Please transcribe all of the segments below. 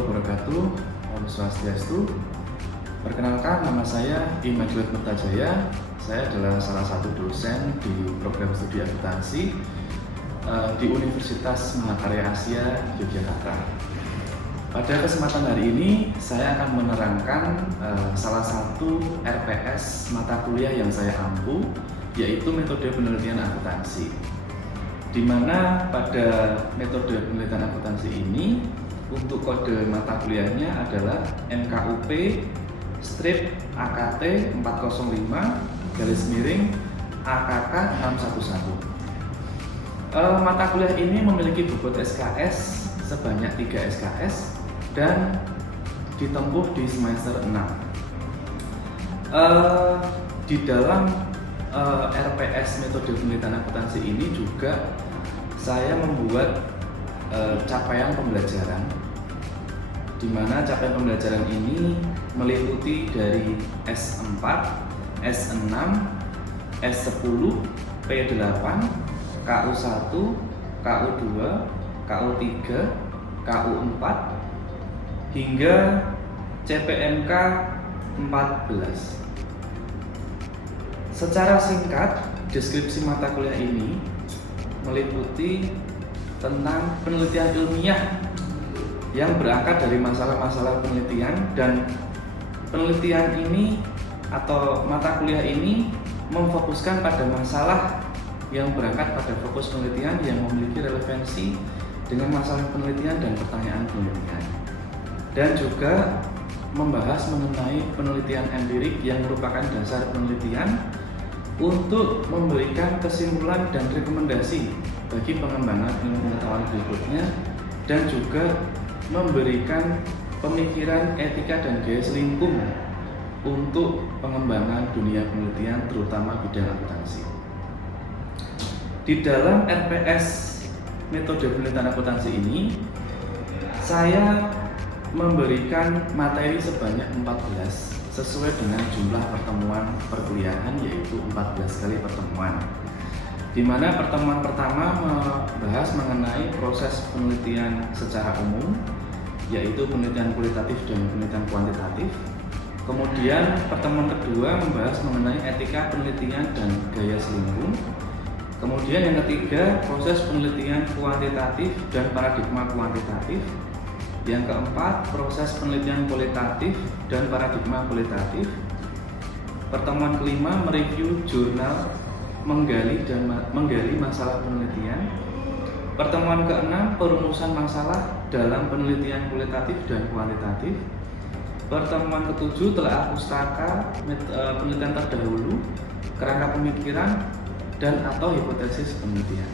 warahmatullahi wabarakatuh. Om Swastiastu. Perkenalkan, nama saya Immaculate Mertajaya. Saya adalah salah satu dosen di program studi akuntansi di Universitas Mahakarya Asia, Yogyakarta. Pada kesempatan hari ini, saya akan menerangkan salah satu RPS mata kuliah yang saya ampu, yaitu metode penelitian akuntansi. Di mana pada metode penelitian akuntansi ini, untuk kode mata kuliahnya adalah MKUP strip AKT 405-AKK 611. Mata kuliah ini memiliki bobot SKS sebanyak 3 SKS dan ditempuh di semester 6. Di dalam RPS metode penelitian akuntansi ini juga saya membuat capaian pembelajaran, di mana capaian pembelajaran ini meliputi dari S4, S6, S10, P8, KU1, KU2, KU3, KU4 hingga CPNK 14. Secara singkat, deskripsi mata kuliah ini meliputi tentang penelitian ilmiah yang berangkat dari masalah-masalah penelitian, dan penelitian ini atau mata kuliah ini memfokuskan pada masalah yang berangkat pada fokus penelitian yang memiliki relevansi dengan masalah penelitian dan pertanyaan penelitian, dan juga membahas mengenai penelitian empirik yang merupakan dasar penelitian untuk memberikan kesimpulan dan rekomendasi bagi pengembangan ilmu pengetahuan berikutnya, dan juga memberikan pemikiran etika dan gaya selingkuh untuk pengembangan dunia penelitian, terutama bidang akuntansi. Di dalam RPS metode penelitian akuntansi ini, saya memberikan materi sebanyak 14 sesuai dengan jumlah pertemuan perkuliahan, yaitu 14 kali pertemuan. Di mana pertemuan pertama membahas mengenai proses penelitian secara umum, yaitu penelitian kualitatif dan penelitian kuantitatif. Kemudian pertemuan kedua membahas mengenai etika penelitian dan gaya selingkuh. Kemudian yang ketiga, proses penelitian kuantitatif dan paradigma kuantitatif. Yang keempat, proses penelitian kualitatif dan paradigma kualitatif. Pertemuan kelima, mereview jurnal menggali masalah penelitian. Pertemuan keenam, perumusan masalah dalam penelitian kualitatif dan kuantitatif. Pertemuan ketujuh, telaah pustaka penelitian terdahulu, kerangka pemikiran dan atau hipotesis penelitian.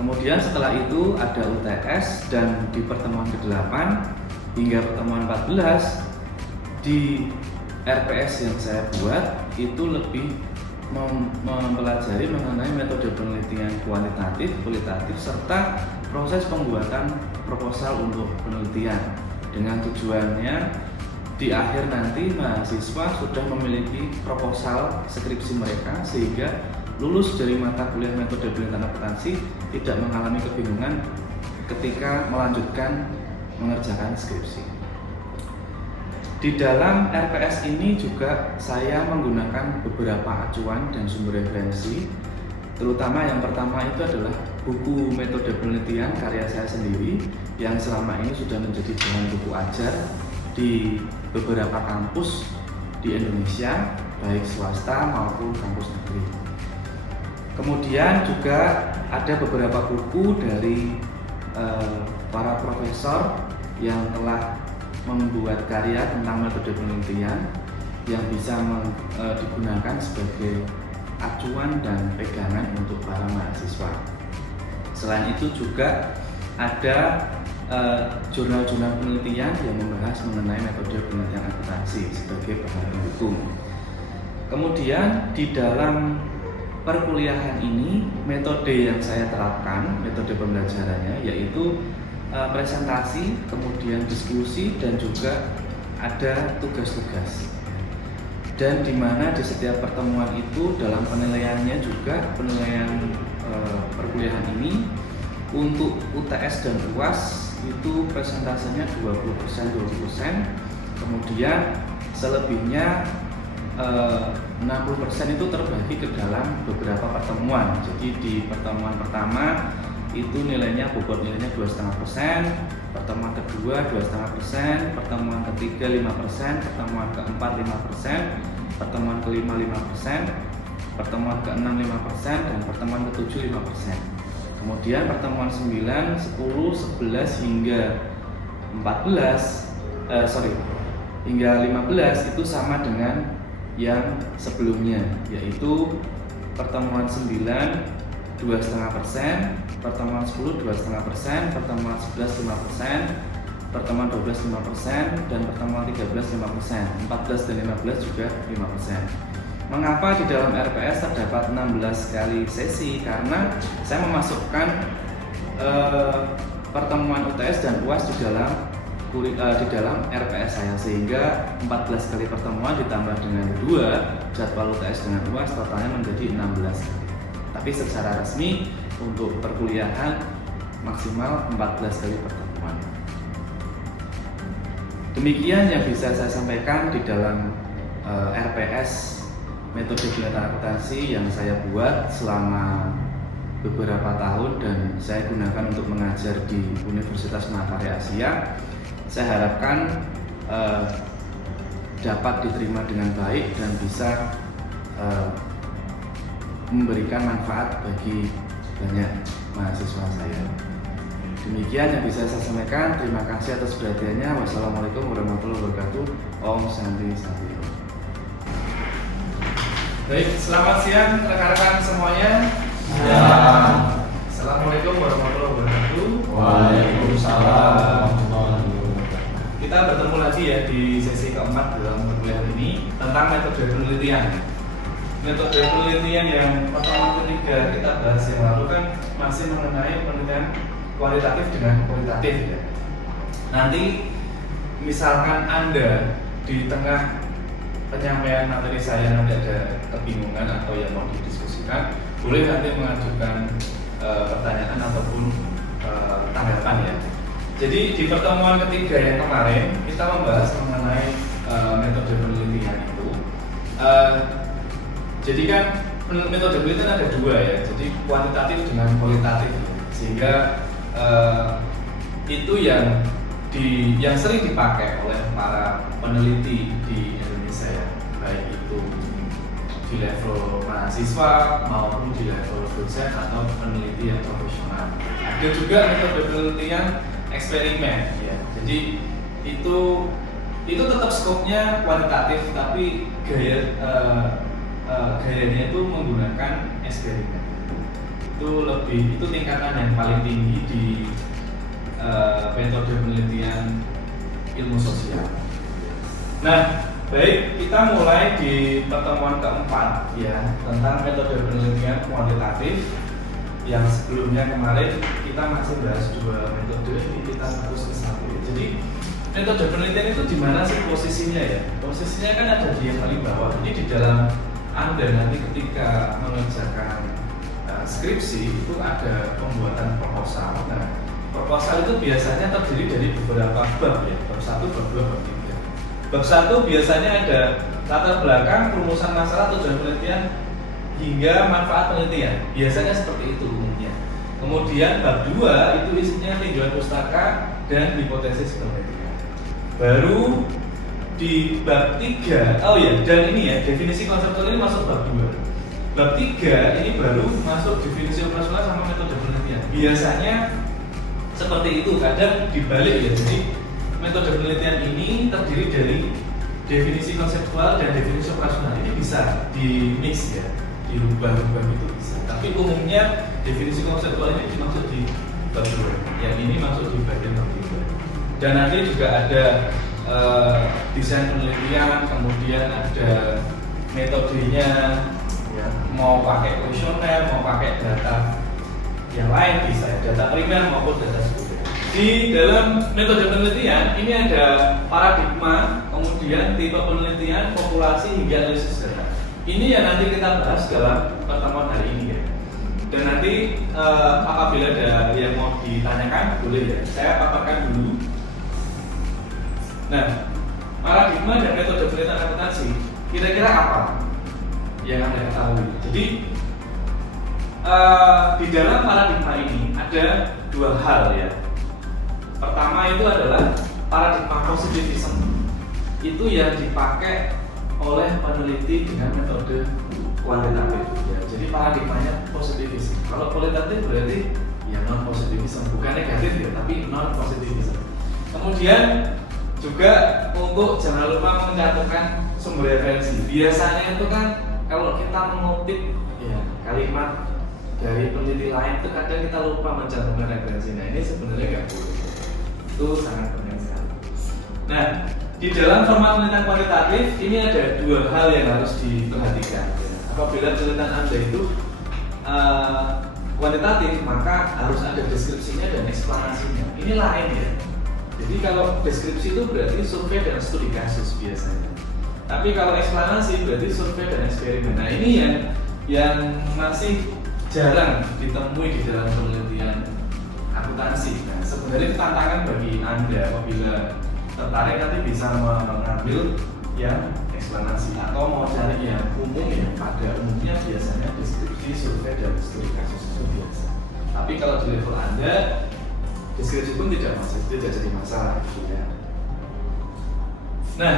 Kemudian setelah itu ada UTS, dan di pertemuan ke-8 hingga pertemuan 14 di RPS yang saya buat itu lebih mempelajari mengenai metode penelitian kualitatif, serta proses pembuatan proposal untuk penelitian, dengan tujuannya di akhir nanti mahasiswa sudah memiliki proposal skripsi mereka, sehingga lulus dari mata kuliah metode penelitian akuntansi tidak mengalami kebingungan ketika melanjutkan mengerjakan skripsi. Di dalam RPS ini juga saya menggunakan beberapa acuan dan sumber referensi, terutama yang pertama itu adalah buku metode penelitian karya saya sendiri yang selama ini sudah menjadi bahan buku ajar di beberapa kampus di Indonesia, baik swasta maupun kampus negeri. Kemudian juga ada beberapa buku dari para profesor yang telah membuat karya tentang metode penelitian yang bisa digunakan sebagai acuan dan pegangan untuk para mahasiswa. Selain itu juga ada jurnal-jurnal penelitian yang membahas mengenai metode penelitian akuntansi sebagai bahan pendukung. Kemudian di dalam perkuliahan ini, metode yang saya terapkan, metode pembelajarannya yaitu presentasi, kemudian diskusi, dan juga ada tugas-tugas. Dan di mana di setiap pertemuan itu dalam penilaiannya juga penilaian perkuliahan ini untuk UTS dan UAS itu persentasenya 20%, kemudian selebihnya 60% itu terbagi ke dalam beberapa pertemuan. Jadi di pertemuan pertama itu nilainya bobot nilainya 2,5%, pertemuan kedua 2,5%, pertemuan ketiga 5%, pertemuan keempat 5%, pertemuan kelima 5%, pertemuan keenam 5%, dan pertemuan ketujuh 5%. Kemudian pertemuan 9, 10, 11 hingga 15 itu sama dengan yang sebelumnya, yaitu pertemuan 9 2,5%, pertemuan 10 2,5%, pertemuan 11 5%, pertemuan 12 5%, dan pertemuan 13 5%, 14 dan 15 juga 5%. Mengapa di dalam RPS terdapat 16 kali sesi? Karena saya memasukkan pertemuan UTS dan UAS di dalam RPS saya, sehingga 14 kali pertemuan ditambah dengan 2 jadwal UTS dengan UAS totalnya menjadi 16 kali. Tapi secara resmi untuk perkuliahan maksimal 14 kali pertemuan. Demikian yang bisa saya sampaikan di dalam RPS metode penelitian akuntansi yang saya buat selama beberapa tahun dan saya gunakan untuk mengajar di Universitas Mahakarya Asia. Saya harapkan dapat diterima dengan baik dan bisa memberikan manfaat bagi banyak mahasiswa saya. Demikian yang bisa saya sampaikan. Terima kasih atas perhatiannya. Wassalamualaikum warahmatullahi wabarakatuh. Om Santi Santi. Baik, selamat siang rekan-rekan semuanya. Ya. Assalamualaikum warahmatullahi wabarakatuh. Waalaikumsalam. Kita bertemu lagi ya di sesi keempat dalam perkuliahan ini tentang metode penelitian. Metode penelitian yang pertama ketiga kita bahas yang lalu kan masih mengenai penelitian kualitatif dengan kualitatif ya. Nanti misalkan Anda di tengah penyampaian materi saya nanti ada kebingungan atau yang mau didiskusikan, boleh nanti mengajukan pertanyaan ataupun tanggapan ya. Jadi di pertemuan ketiga yang kemarin kita membahas mengenai metode penelitian itu. Jadi kan metode penelitian ada dua ya, jadi kuantitatif dengan kualitatif, sehingga itu yang sering dipakai oleh para peneliti di Indonesia ya, baik itu di level mahasiswa maupun di level dosen atau peneliti yang profesional. Ada juga metode penelitian eksperimen ya, jadi itu tetap skopnya kuantitatif tapi gayanya itu menggunakan eksperimen. Itu tingkatan yang paling tinggi di metode penelitian ilmu sosial. Nah, baik, kita mulai di pertemuan keempat ya tentang metode penelitian kuantitatif. Yang sebelumnya kemarin kita masih bahas dua metode, ini kita fokus ke satu. Jadi metode penelitian itu di mana sih posisinya ya? Posisinya kan ada di yang paling bawah. Ini di dalam Anda nanti ketika mengerjakan skripsi itu ada pembuatan proposal. Nah, proposal itu biasanya terdiri dari beberapa bab ya, bab 1, bab 2, bab 3. Bab 1 biasanya ada latar belakang, perumusan masalah, tujuan penelitian, hingga manfaat penelitian. Biasanya seperti itu umumnya. Kemudian bab 2 itu isinya tinjauan pustaka dan hipotesis penelitian. Baru di bab 3, dan ini ya, definisi konseptual ini masuk bab 2. Bab 3 ini baru masuk definisi operasional sama metode penelitian. Biasanya seperti itu, kadang dibalik ya. Jadi metode penelitian ini terdiri dari definisi konseptual dan definisi operasional. Ini bisa di mix ya, dirubah-rubah itu bisa. Tapi umumnya definisi konseptual ini dimaksud di bab 2. Yang ini masuk di bagian bab 3. Dan nanti juga ada desain penelitian, kemudian ada metodenya ya, mau pakai kuesioner, mau pakai data yang lain bisa, data primer maupun data sekunder. Di dalam metode penelitian ini ada paradigma, kemudian tipe penelitian, populasi hingga analisis data. Ini yang nanti kita bahas dalam pertemuan hari ini ya. Dan nanti apabila ada yang mau ditanyakan boleh ya, saya paparkan dulu. Nah, paradigma dan metode penelitian akuntansi kira-kira apa yang Anda ketahui? Jadi di dalam paradigma ini ada dua hal ya. Pertama itu adalah paradigma positivism. Itu yang dipakai oleh peneliti dengan metode kuantitatif ya. Jadi paradigmanya positivism. Kalau kualitatif berarti ya non positivism, bukan negatif ya, tapi non positivism. Kemudian juga untuk jangan lupa mencantumkan sumber referensi. Biasanya itu kan kalau kita mengutip ya kalimat dari peneliti lain itu kadang kita lupa mencantumkan referensi. Nah ini sebenarnya nggak boleh. Itu sangat penting sekali. Nah di dalam format penelitian kuantitatif ini ada dua hal yang harus diperhatikan. Apabila penelitian Anda itu kuantitatif, maka harus ada deskripsinya dan eksplanasinya. Ini lain ya. Jadi kalau deskripsi itu berarti survei dan studi kasus biasanya. Tapi kalau eksplanasi berarti survei dan eksperimen. Nah ini yang masih jarang ditemui di dalam penelitian akuntansi. Nah sebenarnya tantangan bagi Anda apabila tertarik nanti bisa mengambil yang eksplanasi atau mau cari yang umum ya. Pada umumnya biasanya deskripsi, survei dan studi kasus itu biasa. Tapi kalau di level Anda deskripsi pun tidak jadi masalah gitu ya. Nah,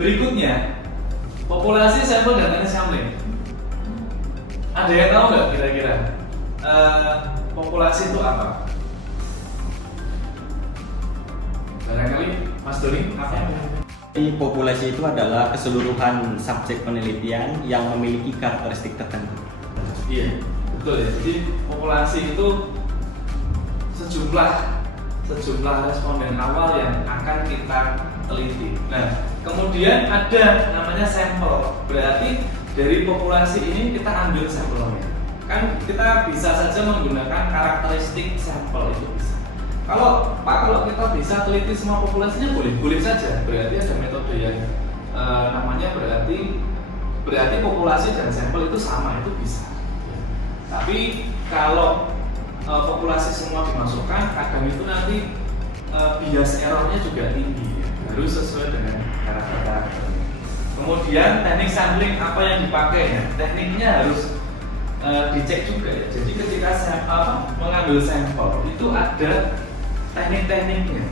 berikutnya populasi sampel dan teknik sampling. Ada yang tahu nggak kira-kira populasi itu apa? Barangkali Mas Doni apa? Populasi itu adalah keseluruhan subjek penelitian yang memiliki karakteristik tertentu. Iya, betul ya. Jadi populasi itu sejumlah responden awal yang akan kita teliti. Nah, kemudian ada namanya sampel. Berarti dari populasi ini kita ambil sampelnya. Kan kita bisa saja menggunakan karakteristik sampel itu bisa. Kalau kita bisa teliti semua populasinya boleh saja. Berarti ada metode yang namanya berarti populasi dan sampel itu sama, itu bisa. Tapi kalau populasi semua dimasukkan, kadang itu nanti bias errornya juga tinggi ya. Harus sesuai dengan karakter-karakternya. Kemudian teknik sampling apa yang dipakai ya? Tekniknya harus dicek juga ya. Jadi ketika mengambil sampel itu ada teknik-tekniknya.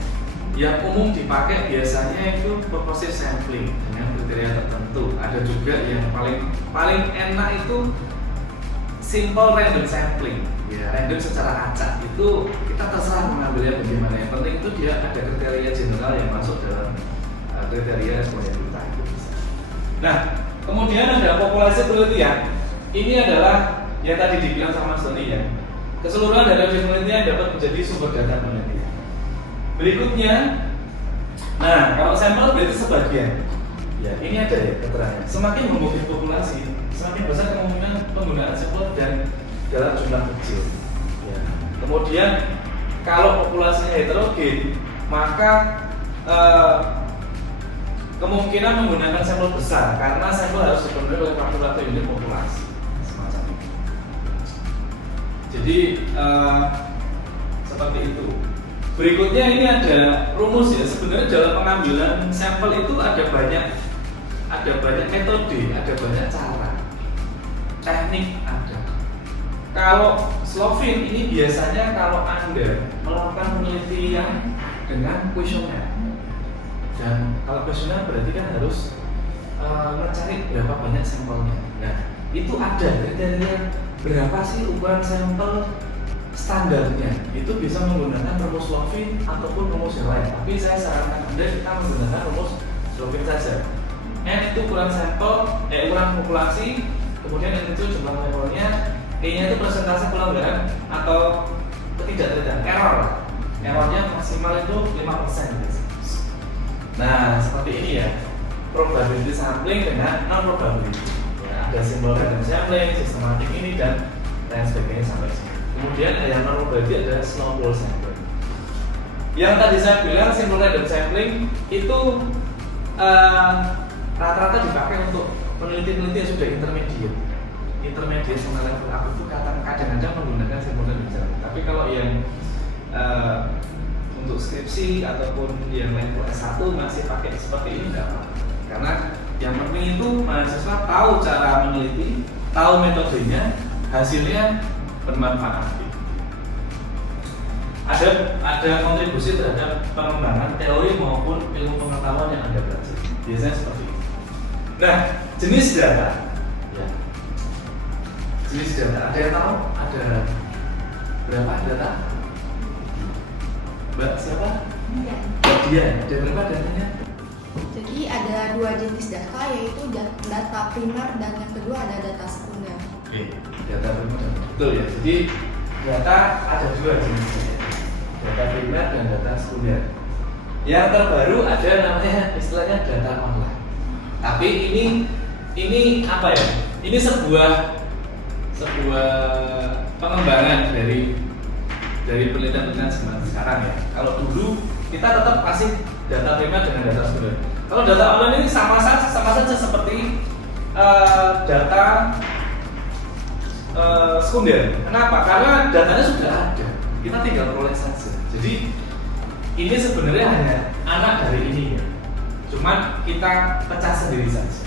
Yang umum dipakai biasanya itu purposive sampling dengan kriteria tertentu. Ada juga yang paling enak itu simple random sampling. Ya, random secara acak itu kita terserah mengambilnya bagaimana. Yang penting itu dia ada kriteria general yang masuk dalam kriteria responden kita. Nah, kemudian ada populasi penelitian. Ini adalah yang tadi dibilang sama Mas Doni ya. Keseluruhan data penelitian dapat menjadi sumber data penelitian. Berikutnya, nah kalau sampel berarti sebagian. Ya, ini ada ya keterangan. Semakin homogen populasi, semakin besar kemungkinan penggunaan sampel dan dalam jumlah kecil. Ya. Kemudian kalau populasinya heterogen, maka kemungkinan menggunakan sampel besar karena sampel harus dipenuhi oleh faktor unit populasi semacam itu. Jadi seperti itu. Berikutnya ini ada rumus ya. Sebenarnya dalam pengambilan sampel itu ada banyak metode, ada banyak cara, teknik ada. Kalau Slovin ini biasanya kalau Anda melakukan penelitian dengan kuesioner, dan kalau kuesioner berarti kan harus mencari berapa banyak sampelnya. Nah itu ada kriteria berapa sih ukuran sampel standarnya. Itu bisa menggunakan rumus Slovin ataupun rumus yang lain. Tapi saya sarankan Anda kita menggunakan rumus Slovin saja. N itu ukuran sampel, ukuran populasi, kemudian N itu jumlah sampelnya, E-nya itu persentase pelanggaran atau ketidakterlitan, error. Errornya maksimal itu 5%. Nah, seperti ini ya. Probability sampling dengan non probability. Ya, ada simbol random sampling, sistematik ini dan lain sebagainya sampai sini. Kemudian yang non probability adalah snowball sampling. Yang tadi saya bilang simbol random sampling itu rata-rata dipakai untuk peneliti-peneliti yang sudah intermediate. intermediate sama level akut itu kadang-kadang menggunakan sampel dan gejala. Tapi kalau yang untuk skripsi ataupun yang level S1 masih pakai seperti ini enggak apa-apa. Karena yang penting itu mahasiswa tahu cara meneliti, tahu metodenya, hasilnya bermanfaat. Ada kontribusi terhadap pengembangan teori maupun ilmu pengetahuan yang Anda belajar. Biasanya seperti itu. Nah, jenis data. Ya. Jenis data. Ada yang tahu? Ada berapa data? Mbak siapa? Dia. Ada berapa datanya? Jadi ada 2 jenis data, yaitu data primer dan yang kedua ada data sekunder. Oke, data primer. Betul ya. Jadi data ada 2 jenisnya. Data primer dan data sekunder. Yang terbaru ada namanya istilahnya data online. Tapi ini apa ya? Ini sebuah pengembangan dari penelitian sekarang ya. Kalau dulu kita tetap kasih data primer dengan data sekunder. Kalau data online ini sama saja seperti data sekunder. Kenapa? Karena datanya sudah ada. Kita tinggal peroleh saja. Jadi ini sebenarnya hanya anak dari ini ya. Cuman kita pecah sendiri saja.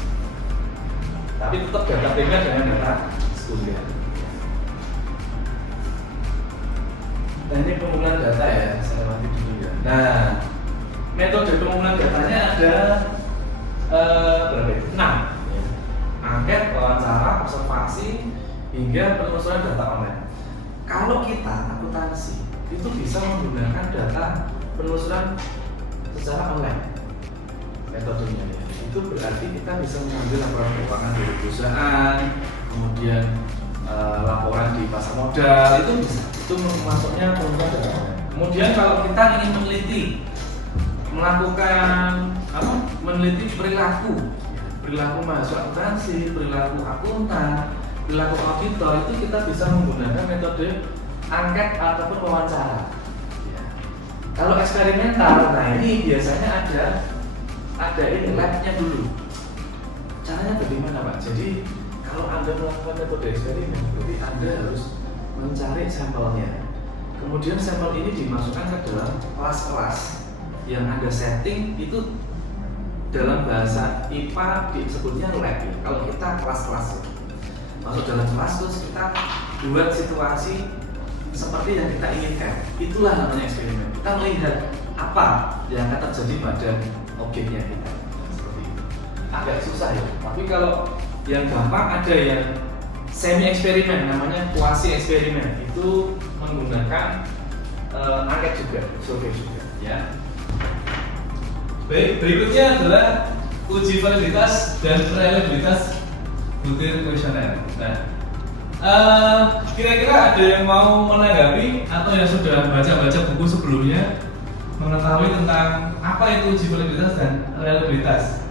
Tapi tetap data primer dengan data sekunder. Nah ini pengumpulan data ya, saya lewati dulu ya. Nah, metode pengumpulan datanya ada berapa itu? 6 ya. Angket, wawancara, observasi, hingga penelusuran data online. Kalau kita akuntansi itu bisa menggunakan data penelusuran secara online metodenya ya. Itu berarti kita bisa mengambil laporan keuangan dari perusahaan, kemudian laporan di pasar modal, itu bisa. Itu masuknya pengumpulan data online. Kemudian kalau kita ingin meneliti perilaku mahasiswa akuntansi, perilaku akuntan, perilaku auditor, itu kita bisa menggunakan metode angket ataupun wawancara. Ya. Kalau eksperimental, nah ini biasanya ada ini labnya dulu. Caranya bagaimana Pak? Jadi kalau Anda melakukan metode eksperimen, berarti Anda harus mencari sampelnya. Kemudian sampel ini dimasukkan ke dalam kelas-kelas yang Anda setting, itu dalam bahasa IPA disebutnya lab ya. Kalau kita kelas-kelas ya. Masuk dalam kelas terus kita buat situasi seperti yang kita inginkan. Itulah namanya eksperimen. Kita melihat apa yang akan terjadi pada objeknya kita. Seperti itu. Agak susah ya. Tapi kalau yang gampang ada yang semi eksperimen, namanya kuasi eksperimen. Itu menggunakan angket juga, survei juga. Ya. Baik, berikutnya adalah uji validitas dan reliabilitas butir kuesioner. Nah, kira-kira ada yang mau menanggapi atau yang sudah baca-baca buku sebelumnya mengetahui tentang apa itu uji validitas dan reliabilitas?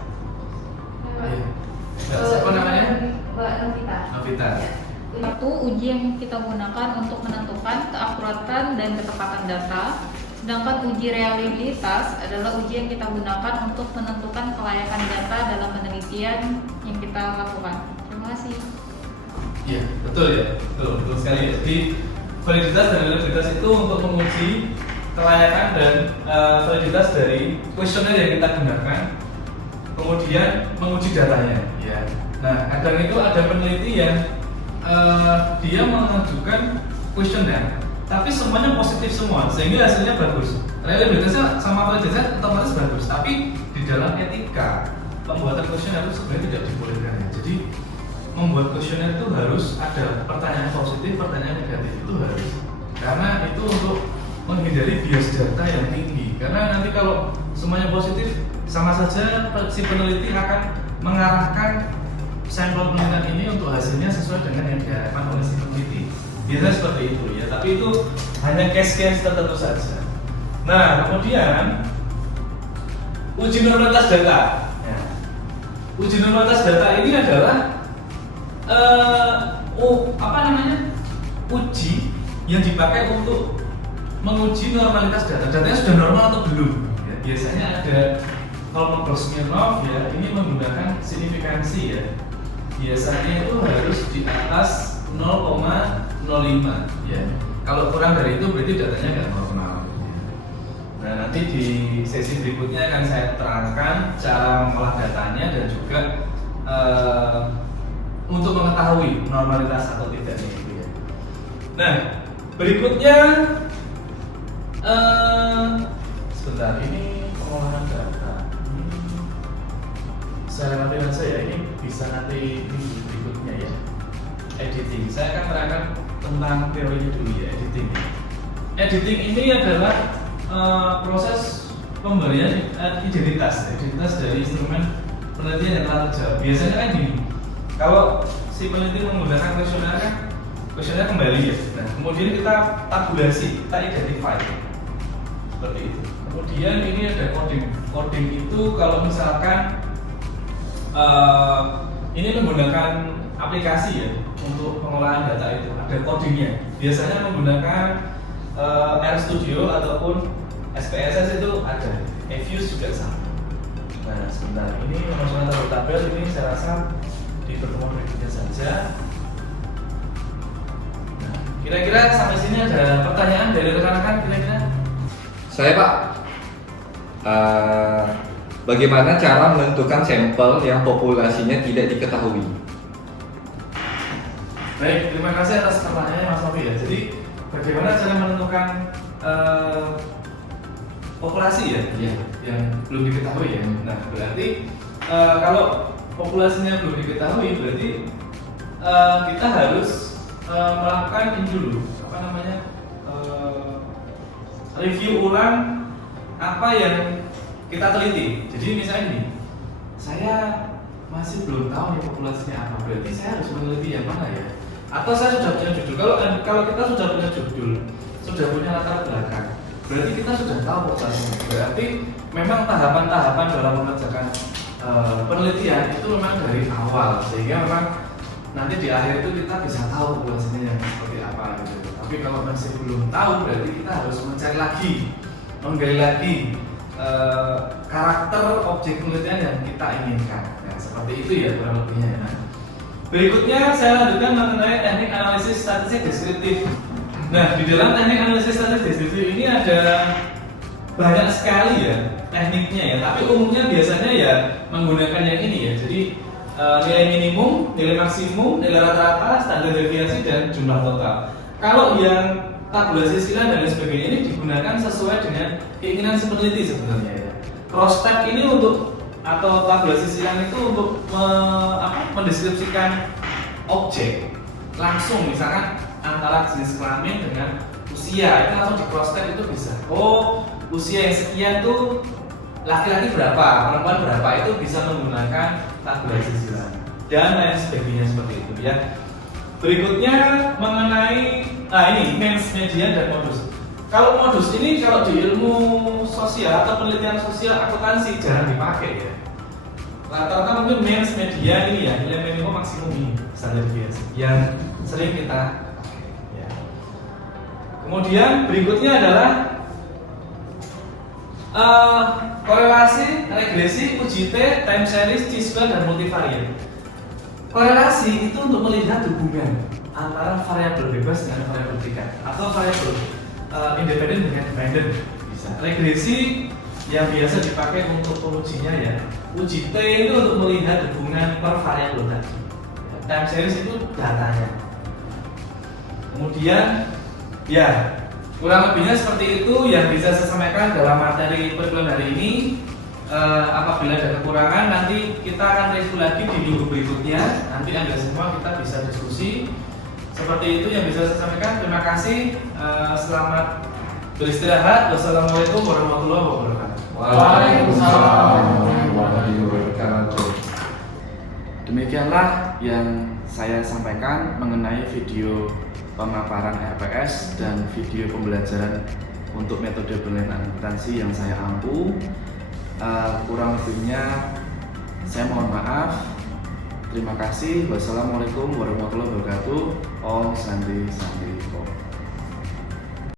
Ayo, siapa namanya? Mbak Novita. Novita. Satu, uji yang kita gunakan untuk menentukan keakuratan dan ketepatan data. Sedangkan uji reliabilitas adalah uji yang kita gunakan untuk menentukan kelayakan data dalam penelitian yang kita lakukan. Terima kasih. Iya, betul ya, betul sekali ya. Jadi validitas dan reliabilitas itu untuk menguji kelayakan dan validitas dari kuesioner yang kita gunakan, kemudian menguji datanya. Ya. Nah, kadang itu ada peneliti yang dia mengajukan kuesioner, tapi semuanya positif semua, sehingga hasilnya bagus. Reliabilitasnya sama validitasnya otomatis bagus, tapi di dalam etika pembuatan kuesioner itu sebenarnya tidak dibolehkan ya. Jadi membuat kuesioner itu harus ada pertanyaan positif, pertanyaan negatif, itu harus. Karena itu untuk menghindari bias data yang tinggi. Karena nanti kalau semuanya positif, sama saja si peneliti akan mengarahkan sampel penelitian ini untuk hasilnya sesuai dengan yang diharapkan oleh si peneliti. Biasanya seperti itu ya, tapi itu hanya case-case tertentu saja. Nah, kemudian uji normalitas data. Ya. Uji normalitas data ini adalah uji yang dipakai untuk menguji normalitas data. Datanya sudah normal atau belum? Ya, biasanya ada kalau Smirnov ya, ini menggunakan signifikansi ya. biasanya itu harus di atas 0,05 ya. Kalau kurang dari itu berarti datanya nggak normal. Nah, nanti di sesi berikutnya akan saya terangkan cara mengolah datanya dan juga untuk mengetahui normalitas atau tidaknya itu ya. Nah, berikutnya sebentar, ini pengolahan data. Saya nanti ini bisa nanti minggu berikutnya ya. Editing. Saya akan terangkan tentang teorinya dulu ya, editing. Editing ini adalah proses pemberian identitas dari instrumen penelitian yang telah terjawab. Biasanya kan gini, kalau si peneliti menggunakan kuesioner kembali ya. Nah, kemudian kita tabulasi, kita identify seperti itu. Kemudian ini ada coding. Coding itu kalau misalkan ini menggunakan aplikasi ya untuk pengolahan data itu, ada codingnya. Biasanya menggunakan RStudio ataupun SPSS itu ada. Evius juga sama. Nah, sebentar, ini pemasangan tabel ini saya rasa di pertemuan berikutnya saja. Nah, kira-kira sampai sini ada pertanyaan dari rekan-rekan kira-kira? Saya Pak, bagaimana cara menentukan sampel yang populasinya tidak diketahui? Baik, terima kasih atas pertanyaannya Mas Novi ya. Jadi bagaimana cara menentukan populasi ya, yang belum diketahui ya. Nah, berarti kalau populasinya belum diketahui berarti kita harus melakukan ini dulu, review ulang apa yang kita teliti. Jadi misalnya ini, saya masih belum tahu nih populasinya apa, berarti saya harus meneliti yang mana ya? Atau saya sudah punya judul. Kalau kita sudah punya judul, sudah punya latar belakang, berarti kita sudah tahu populasinya. Berarti memang tahapan-tahapan dalam mengerjakan penelitian itu memang dari awal, sehingga memang nanti di akhir itu kita bisa tahu populasinya yang seperti apa gitu. Tapi kalau masih belum tahu, berarti kita harus mencari lagi, menggali lagi karakter objek penelitian yang kita inginkan. Nah, seperti itu ya kurang lebihnya ya. Nah, berikutnya saya lanjutkan mengenai teknik analisis statistik deskriptif. Nah, di dalam teknik analisis statistik deskriptif ini ada banyak sekali ya tekniknya ya, tapi umumnya biasanya ya menggunakan yang ini ya. Jadi nilai minimum, nilai maksimum, nilai rata-rata, standar deviasi, dan jumlah total. Kalau yang tabulasi skila dan lain sebagainya ini digunakan sesuai dengan keinginan si peneliti sebenarnya ya. Cross tab ini untuk, atau tabulasi skila itu untuk mendeskripsikan objek langsung, misalkan antara jenis kelamin dengan usia, itu langsung di cross tab itu bisa. Oh, usia yang sekian tuh laki-laki berapa, perempuan berapa, itu bisa menggunakan tabulasi skila dan lain sebagainya seperti itu ya. Berikutnya mengenai ini mens, median, dan modus. Kalau modus ini kalau di ilmu sosial atau penelitian sosial akuntansi jarang dipakai ya. Rata-rata mungkin mens, median ini ya, nilai minimum maksimum ini standar deviasi yang sering kita pakai ya. Kemudian berikutnya adalah korelasi, regresi, uji T, time series, chi-square, dan multivariate. Korelasi itu untuk melihat hubungan antara variabel bebas dengan variabel tingkat atau variabel independen dengan dependent bisa. Regresi yang biasa dipakai untuk pengujinya ya. Uji T itu untuk melihat hubungan per variabel tadi. Time series itu datanya. Kemudian ya kurang lebihnya seperti itu yang bisa saya sampaikan dalam materi perkuliahan hari ini. Apabila ada kekurangan nanti kita akan review lagi di minggu berikutnya. Nanti Anda semua kita bisa diskusi. Seperti itu yang bisa saya sampaikan. Terima kasih. Selamat beristirahat. Wassalamualaikum warahmatullahi wabarakatuh. Waalaikumsalam warahmatullahi wabarakatuh. Demikianlah yang saya sampaikan mengenai video pemaparan RPS dan video pembelajaran untuk metode penilaian akuntansi yang saya ampu. Kurang lebihnya saya mohon maaf. Terima kasih. Wassalamualaikum warahmatullahi wabarakatuh. Om Santi Santi Om.